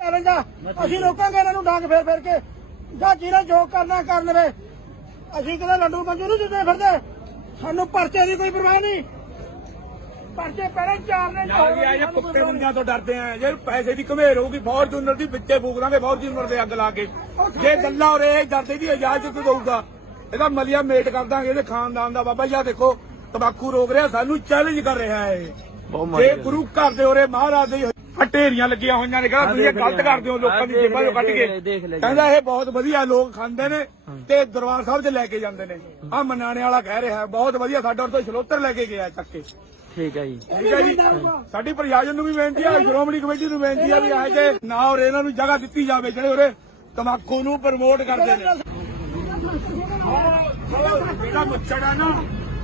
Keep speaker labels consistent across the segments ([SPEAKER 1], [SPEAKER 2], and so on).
[SPEAKER 1] ਅਸੀਂ ਰੋਕਾਂਗੇ ਇਹਨਾਂ ਨੂੰ ਡਾਂਗ ਫੇਰ ਫੇਰ ਕੇ ਜਾਂ ਜਿਹਨੇ ਜੋ ਕਰਨਾ ਕਰ ਲਵੇ। ਅਸੀਂ ਕਿਤੇ ਲੱਡੂ ਮੰਜੂ ਨਹੀਂ ਦਿੰਦੇ ਫਿਰਦੇ, ਸਾਨੂੰ ਪਰਚੇ ਦੀ ਕੋਈ ਪਰਵਾਹ ਨਹੀਂ। ਪਰਚੇ ਪਹਿਲਾਂ ਚਾਰ ਨੇ
[SPEAKER 2] ਕੁੱਤੇ ਬੰਦਿਆਂ ਤੋਂ ਡਰਦੇ ਆ। ਜੇ ਪੈਸੇ ਦੀ ਘਮੇਰ ਹੋਊਗੀ ਫੋਰਚੂਨਰ ਦੀ ਵਿੱਚੇ ਫੂਕ ਦਾਂਗੇ, ਫੋਰਚੂਨਰ ਦੇ ਅੱਗ ਲਾ ਕੇ। ਜੇ ਗੱਲਾਂ ਹੋ ਰਹੇ ਡਰਦੇ ਦੀ ਇਜਾਜ਼ਤ ਦਊਗਾ ਇਹਦਾ ਮਲੀਆ ਮੇਟ ਕਰ ਦਾਂਗੇ ਇਹਦੇ ਖਾਨਦਾਨ ਦਾ। ਬਾਬਾ ਜੀ ਦੇਖੋ ਤੰਬਾਕੂ ਰੋਕ ਰਿਹਾ, ਸਾਨੂੰ ਚੈਲੰਜ ਕਰ ਰਿਹਾ ਹੈ। ਇਹ ਗੁਰੂ ਘਰ ਦੇ ਉਰੇ ਮਹਾਰਾਜ ਦੇ ਢੇਰੀਆਂ ਲੱਗੀਆਂ ਹੋਈਆਂ ਨੇ, ਕਹਿੰਦਾ ਤੁਸੀਂ ਇਹ ਗਲਤ ਕਰਦੇ ਹੋ ਲੋਕਾਂ ਦੀ ਜੇਬਾਂ ਚੋਂ ਕੱਢ ਕੇ। ਕਹਿੰਦਾ ਇਹ ਬਹੁਤ ਵਧੀਆ ਲੋਕ ਖਾਂਦੇ ਨੇ ਤੇ ਦਰਬਾਰ ਸਾਹਿਬ 'ਚ ਲੈ ਕੇ ਜਾਂਦੇ ਨੇ। ਆਹ ਮਨਾਣੇ ਵਾਲਾ ਕਹਿ ਰਿਹਾ ਬਹੁਤ ਵਧੀਆ, ਸਾਡਾ ਉਰ ਤੋਂ ਛਲੋਤਰ ਲੈ ਕੇ ਗਿਆ ਚੱਕ ਕੇ।
[SPEAKER 3] ਠੀਕ ਹੈ ਜੀ,
[SPEAKER 2] ਠੀਕ ਹੈ ਜੀ। ਸਾਡੀ ਪ੍ਰਸ਼ਾਸਨ ਨੂੰ ਵੀ ਬੇਨਤੀ ਹੈ, ਸ਼੍ਰੋਮਣੀ ਕਮੇਟੀ ਨੂੰ ਬੇਨਤੀ ਹੈ ਵੀ ਇਹ ਜੇ ਨਾ ਔਰ ਇਹਨਾਂ ਨੂੰ ਜਗ੍ਹਾ ਦਿੱਤੀ ਜਾਵੇ ਜਿਹੜੇ ਉਰੇ ਤੰਬਾਕੂ ਨੂੰ ਪ੍ਰਮੋਟ ਕਰਦੇ ਨੇ। ਜਿਹੜਾ ਮੁੱਛੜ ਆ ਨਾ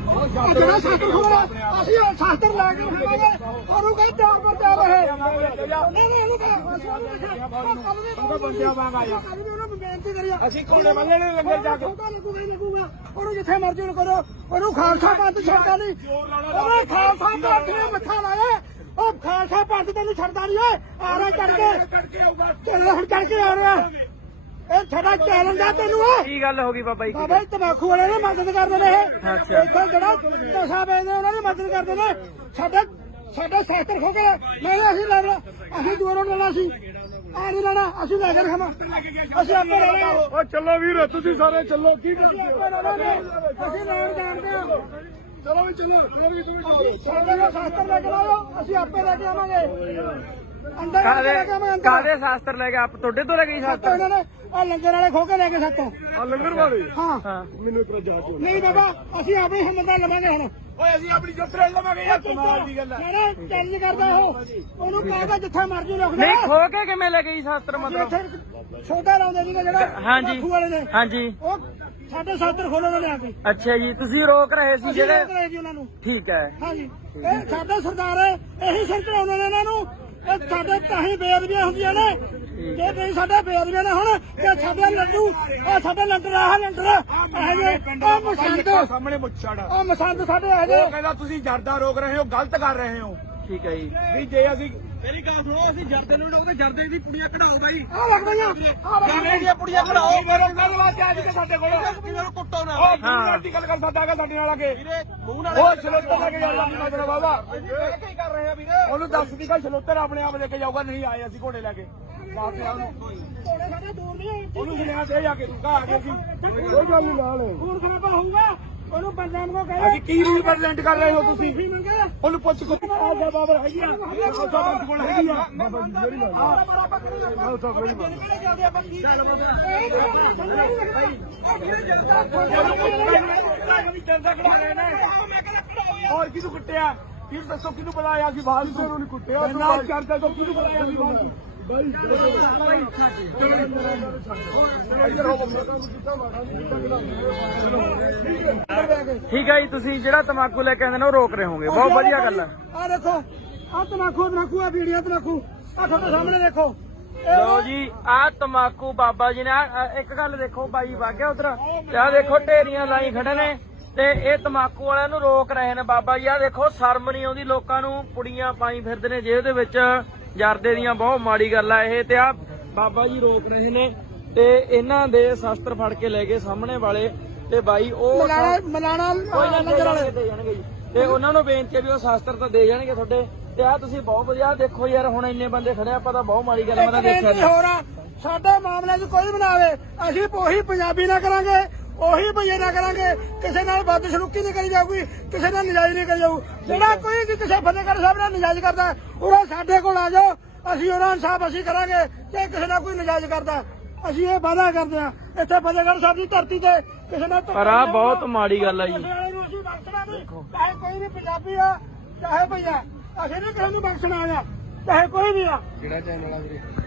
[SPEAKER 1] ਅਸੀਂ ਸ਼ਾਸਤਰ ਲਾ ਕੇ ਉਹਨੂੰ ਕਹੀ ਚਾਰ ਪਰ ਜਾ ਰਹੇ ਬੇਨਤੀ ਕਰੀ
[SPEAKER 2] ਅਸੀਂ ਕੋਲੇ ਬੰਨੇ ਨੇ ਲੰਗਰ ਜਾ ਕੇ
[SPEAKER 1] ਉਹਨੂੰ ਜਿੱਥੇ ਮਰਜ਼ੀ ਨੂੰ ਕਰੋ, ਉਹਨੂੰ ਖਾਲਸਾ ਪੰਥ ਛੱਡਦਾ ਨਹੀਂ। ਉਹਨੇ ਖਾਲਸਾ ਪੰਥ ਨੇ ਮੱਥਾ ਲਾਇਆ, ਉਹ ਖਾਲਸਾ ਪੰਥ ਤੈਨੂੰ ਛੱਡਦਾ ਨਹੀਂ। ਓਏ ਆ ਰਿਹਾ ਚੜ ਕੇ ਹੁਣ ਚੜ ਕੇ ਆ ਰਿਹਾ। ਇਹ ਸਾਡਾ ਚੈਲੰਜ ਆ ਤੈਨੂੰ।
[SPEAKER 3] ਕੀ ਗੱਲ ਹੋ ਗਈ ਬਾਬਾ ਜੀ?
[SPEAKER 1] ਬਾਬਾ ਜੀ ਤੰਬਾਕੂ ਵਾਲੇ ਨੇ ਮਦਦ ਕਰਦੇ ਨੇ। ਇਹ ਇੱਥੇ ਜਿਹੜਾ ਨਸ਼ਾ ਵੇਚਦੇ ਉਹਨਾਂ ਦੀ ਮਦਦ ਕਰਦੇ ਨੇ। ਸਾਡਾ ਸ਼ਾਸਤਰ ਖੋ ਕੇ ਅਸੀਂ ਲੈਣਾ, ਅਸੀਂ ਦੂਰੋਂ ਲੈਣਾ ਸੀ ਆ ਨਹੀਂ ਲੈਣਾ, ਅਸੀਂ ਲੈ ਕੇ ਰਖਾਂ। ਅਸੀਂ ਆਪੇ ਲੈਣਾ।
[SPEAKER 2] ਉਹ ਚੱਲੋ ਵੀਰ ਤੁਸੀਂ ਸਾਰੇ ਚੱਲੋ। ਕੀ
[SPEAKER 1] ਅਸੀਂ ਆਪੇ ਲੈਣਾ, ਅਸੀਂ ਲੈਣ ਜਾਣਦੇ ਹਾਂ।
[SPEAKER 2] ਚਲੋ ਵੀ ਚੱਲੋ ਵੀ ਤੁਸੀਂ
[SPEAKER 1] ਸ਼ਾਸਤਰ ਲੈ ਕੇ ਆਓ, ਅਸੀਂ ਆਪੇ ਲੈ ਕੇ ਆਵਾਂਗੇ। ਅੰਦਰ ਲੈ ਕੇ ਆਵਾਂਗੇ।
[SPEAKER 3] ਕਾਹਦੇ ਸ਼ਾਸਤਰ ਲੈ ਕੇ ਆਪ ਤੁਹਾਡੇ ਤੋਂ ਲੈ ਗਈ ਸ਼ਾਸਤਰ?
[SPEAKER 1] ਇਹਨਾਂ ਨੇ ਆ ਲੰਗਰ ਵਾਲੇ ਖੋ ਕੇ ਲੈ ਕੇ ਸਾਤੋਂ।
[SPEAKER 2] ਆ ਲੰਗਰ ਵਾਲੇ
[SPEAKER 1] ਹਾਂ
[SPEAKER 2] ਮੈਨੂੰ ਇੱਕ ਜਾ ਕੇ
[SPEAKER 1] ਨਹੀਂ ਬਾਬਾ, ਅਸੀਂ ਆਪਣੀ ਹਿੰਮਤ ਨਾਲ ਲਵਾਂਗੇ। ਹੁਣ
[SPEAKER 2] ਓਏ ਅਸੀਂ ਆਪਣੀ ਜੁੱਤਰੇ ਲਵਾਂਗੇ ਯਾਰ, ਕਮਾਲ ਦੀ ਗੱਲ ਹੈ।
[SPEAKER 1] ਮੇਰੇ ਚੈਲੰਜ ਕਰਦਾ ਉਹਨੂੰ ਕਹੇਗਾ ਜਿੱਥੇ ਮਰਜ਼ੀ ਰੁਕ ਜਾ।
[SPEAKER 3] ਨਹੀਂ ਖੋ ਕੇ ਕਿਵੇਂ ਲੈ ਗਈ ਸ਼ਾਸਤਰ? ਮਤਲਬ
[SPEAKER 1] ਛੋਟਾ ਲਾਉਂਦੇ ਸੀ ਜਿਹੜਾ
[SPEAKER 3] ਹਾਂਜੀ
[SPEAKER 1] ਵਾਲੇ ਨੇ,
[SPEAKER 3] ਹਾਂਜੀ
[SPEAKER 1] ਉਹ ਸਾਡੇ ਸ਼ਾਸਤਰ ਖੋਲੋ ਲਿਆ ਕੇ।
[SPEAKER 3] ਅੱਛਾ ਜੀ, ਤੁਸੀਂ ਰੋਕ ਰਹੇ ਸੀ ਜਿਹੜੇ?
[SPEAKER 1] ਉਹਨਾਂ ਨੂੰ
[SPEAKER 3] ਠੀਕ ਹੈ।
[SPEAKER 1] ਹਾਂਜੀ, ਇਹ ਸਾਡੇ ਸਰਦਾਰ ਇਹੀ ਸਿਰ ਚੜਾਉਂਦੇ ਨੇ ਇਹਨਾਂ ਨੂੰ। ਇਹ ਸਾਡੇ ਤਾਹੀਂ ਬੇਅਦਬੀਆਂ ਹੁੰਦੀਆਂ ਨੇ। ਜੇ ਨਹੀਂ ਸਾਡੇ ਬੇਅਦਬੀਆਂ ਨੇ ਹੁਣ ਤੇ ਸਾਡੇ ਲੱਡੂ ਆ ਸਾਡੇ ਲੰਡਰ ਆ ਲੰਡਰ ਇਹ ਮਸੰਦ
[SPEAKER 2] ਸਾਹਮਣੇ ਮੁੱਛੜ
[SPEAKER 1] ਉਹ ਮਸੰਦ ਸਾਡੇ ਇਹ
[SPEAKER 2] ਉਹ ਕਹਿੰਦਾ ਤੁਸੀਂ ਜਰਦਾ ਰੋਕ ਰਹੇ ਹੋ, ਗਲਤ ਕਰ ਰਹੇ ਹੋ।
[SPEAKER 3] ਠੀਕ ਹੈ ਜੀ।
[SPEAKER 2] ਵੀ ਜੇ ਅਸੀਂ ਮੇਰੀ ਗੱਲ ਸੁਣੋ, ਅਸੀਂ ਜਰਦੇ ਨੂੰ ਰੋਕਦੇ, ਜਰਦੇ ਦੀ ਪੁੜੀਆਂ ਕਢਾਓ ਬਾਈ।
[SPEAKER 1] ਆ ਲੱਗਦੀਆਂ
[SPEAKER 2] ਜਰਦੇ ਦੀਆਂ ਪੁੜੀਆਂ ਕਢਾਓ। ਮੇਰੇ ਨਾਲ ਵਾਸਤੇ ਅੱਜ ਕੇ ਸਾਡੇ ਕੋਲ ਕਿਹਨਾਂ ਨੂੰ ਕੁੱਟੋ ਨਾ। ਉਹ ਦੀ ਗੱਲ ਕਰ ਸਾਡਾ ਹੈਗਾ ਸਾਡੇ ਨਾਲ ਆ ਕੇ ਮੂੰਹ ਨਾਲ ਉਹ ਛਲੋਤਰ ਲੈ ਕੇ ਜਾਊਗਾ। ਨਹੀਂ ਬਾਬਾ ਕੀ ਕਰ ਰਹੇ ਆ ਵੀਰੇ? ਉਹਨੂੰ ਦੱਸ ਦੀ ਗੱਲ ਛਲੋਤਰ ਆਪਣੇ ਆਪ ਲੈ ਕੇ ਜਾਊਗਾ। ਨਹੀਂ ਆਏ ਅਸੀਂ ਘੋੜੇ ਲੈ ਕੇ ਉਹਨੂੰ ਸੁਣਿਆ ਤੇ ਜਾ ਕੇ ਤੂੰ ਕਹਾ ਆ ਗਏ ਸੀ ਕੋਈ ਗੱਲ ਨਹੀਂ ਨਾਲ
[SPEAKER 1] ਹੁਣ ਖਰਾਬਾ ਹੋਊਗਾ। ਉਹਨੂੰ ਬੰਦਿਆਂ ਨੂੰ ਕਹੇ
[SPEAKER 2] ਅਸੀਂ ਕੀ ਰਿਪਰੈਜ਼ੈਂਟ ਕਰ ਰਹੇ ਹੋ ਤੁਸੀਂ? ਉਹਨੂੰ ਪੁੱਛ ਕੋ ਆ ਜਾ ਬਾਬਰ ਹੈਗੀ ਆ ਬੰਦ ਕੋਲ ਹੈਗੀ ਆ ਬਾਬਾ ਜੀ ਮੇਰੀ ਗੱਲ ਆ ਤਾਂ ਬੜੀ ਹੋਰ ਕਿਹਨੂੰ ਕੁੱਟਿਆ? ਫਿਰ ਦੱਸੋ ਕਿਹਨੂੰ ਬੁਲਾਇਆ ਸੀ? ਬਾਹਰ ਤੋਂ ਨਹੀਂ ਕੁੱਟਿਆ ਨਾਲ ਕਰਦਾ ਤਾਂ ਕਿਹਨੂੰ ਬੁਲਾਇਆ ਸੀ?
[SPEAKER 3] ਠੀਕ ਹੈ ਜੀ, ਤੁਸੀਂ ਜਿਹੜਾ ਤੰਬਾਕੂ ਲੈ ਕੇ ਆਉਂਦੇ ਨੇ ਉਹ ਰੋਕ ਰਹੇ ਹੋਗੇ, ਬਹੁਤ ਵਧੀਆ ਗੱਲ ਹੈ।
[SPEAKER 1] ਆ ਦੇਖੋ ਆ ਤੰਬਾਕੂ ਆ ਵੀਡੀਓ ਤੰਬਾਕੂ ਆ ਤੁਹਾਡੇ ਸਾਹਮਣੇ ਦੇਖੋ।
[SPEAKER 3] ਲੋ ਜੀ ਆਹ ਤੰਬਾਕੂ ਬਾਬਾ ਜੀ ਨੇ ਇੱਕ ਗੱਲ ਦੇਖੋ, ਬਾਈ ਵਾਗਿਆ ਉਧਰ ਤੇ ਆਹ ਦੇਖੋ ਢੇਰੀਆਂ ਲਾਈ ਖੜੇ ਨੇ ਤੇ ਇਹ ਤੰਬਾਕੂ ਵਾਲਿਆਂ ਨੂੰ ਰੋਕ ਰਹੇ ਨੇ ਬਾਬਾ ਜੀ। ਆਹ ਦੇਖੋ ਸ਼ਰਮ ਨਹੀਂ ਆਉਂਦੀ ਲੋਕਾਂ ਨੂੰ, ਪੁੜੀਆਂ ਪਾਈ ਫਿਰਦੇ ਨੇ ਜੇਬ ਦੇ ਵਿੱਚ ਜਰਦੇ ਦੀਆਂ। ਬਹੁਤ ਮਾੜੀ ਗੱਲ ਆ ਇਹ। ਤੇ ਆ ਬਾਬਾ ਜੀ ਰੋਕ ਰਹੇ ਨੇ ਤੇ ਇਹਨਾਂ ਦੇ ਸ਼ਸਤਰ ਫੜ ਕੇ ਲੈ ਗਏ ਸਾਹਮਣੇ ਵਾਲੇ ਤੇ ਬਾਈ ਉਹ
[SPEAKER 1] ਮਲਾਣਾ
[SPEAKER 3] ਲੰਗਰ ਵਾਲੇ ਦੇ ਜਾਣਗੇ ਜੀ। ਤੇ ਉਹਨਾਂ ਨੂੰ ਬੇਨਤੀ ਹੈ ਵੀ ਉਹ ਸ਼ਸਤਰ ਤਾਂ ਦੇ ਜਾਣਗੇ ਤੁਹਾਡੇ। ਤੇ ਆ ਤੁਸੀਂ ਬਹੁਤ ਵਧੀਆ ਦੇਖੋ ਯਾਰ, ਹੁਣ ਇੰਨੇ ਬੰਦੇ ਖੜੇ ਆਪਾਂ ਤਾਂ ਬਹੁਤ ਮਾੜੀ ਗੱਲ ਮੈਂ ਤਾਂ ਦੇਖਿਆ ਨਹੀਂ।
[SPEAKER 1] ਹੋਰ ਸਾਡੇ ਮਾਮਲੇ 'ਚ ਕੋਈ ਬਣਾਵੇ, ਅਸੀਂ ਉਹੀ ਪੰਜਾਬੀ ਨਾ ਕਰਾਂਗੇ, ਉਹੀ ਭਈਏ ਨਾ ਕਰਾਂਗੇ। ਕਿਸੇ ਨਾਲ ਬਦਸਲੂਕੀ ਨਹੀਂ ਕਰੀ ਜਾਊਗੀ, ਕਿਸੇ ਨਾਲ ਨਜਾਇਜ਼ ਨਹੀਂ ਕਰੀ ਜਾਊ। ਜਿਹੜਾ ਕੋਈ ਵੀ ਕਿਸੇ ਫਤਿਹਗੜ੍ਹ ਸਾਹਿਬ ਨਾਲ ਨਜਾਇਜ਼ ਕਰਦਾ ਉਹ ਸਾਡੇ ਕੋਲ ਆ ਜਾਓ, ਅਸੀਂ ਉਹਨਾਂ ਇਨਸਾਫ ਅਸੀਂ ਕਰਾਂਗੇ। ਜੇ ਕਿਸੇ ਨਾਲ ਕੋਈ ਨਜਾਇਜ਼ ਕਰਦਾ ਅਸੀਂ ਇਹ ਵਾਅਦਾ ਕਰਦੇ ਹਾਂ ਇੱਥੇ ਫਤਿਹਗੜ੍ਹ ਸਾਹਿਬ ਦੀ ਧਰਤੀ ਤੇ ਕਿਸੇ ਨਾਲ।
[SPEAKER 3] ਪਰ ਆ ਬਹੁਤ ਮਾੜੀ ਗੱਲ ਆ ਜੀ।
[SPEAKER 1] ਅਸੀਂ ਬਖਸ਼ਣਾ ਨਹੀਂ, ਚਾਹੇ ਕੋਈ ਵੀ ਪੰਜਾਬੀ ਆ ਚਾਹੇ ਭਈਆ, ਅਸੀਂ ਨਹੀਂ ਕਿਸੇ ਨੂੰ ਬਖਸ਼ਣਾ ਆ ਚਾਹੇ ਕੋਈ ਵੀ ਆ।
[SPEAKER 2] ਕਿਹੜਾ ਚੈਨਲ ਆ ਵੀਰੇ?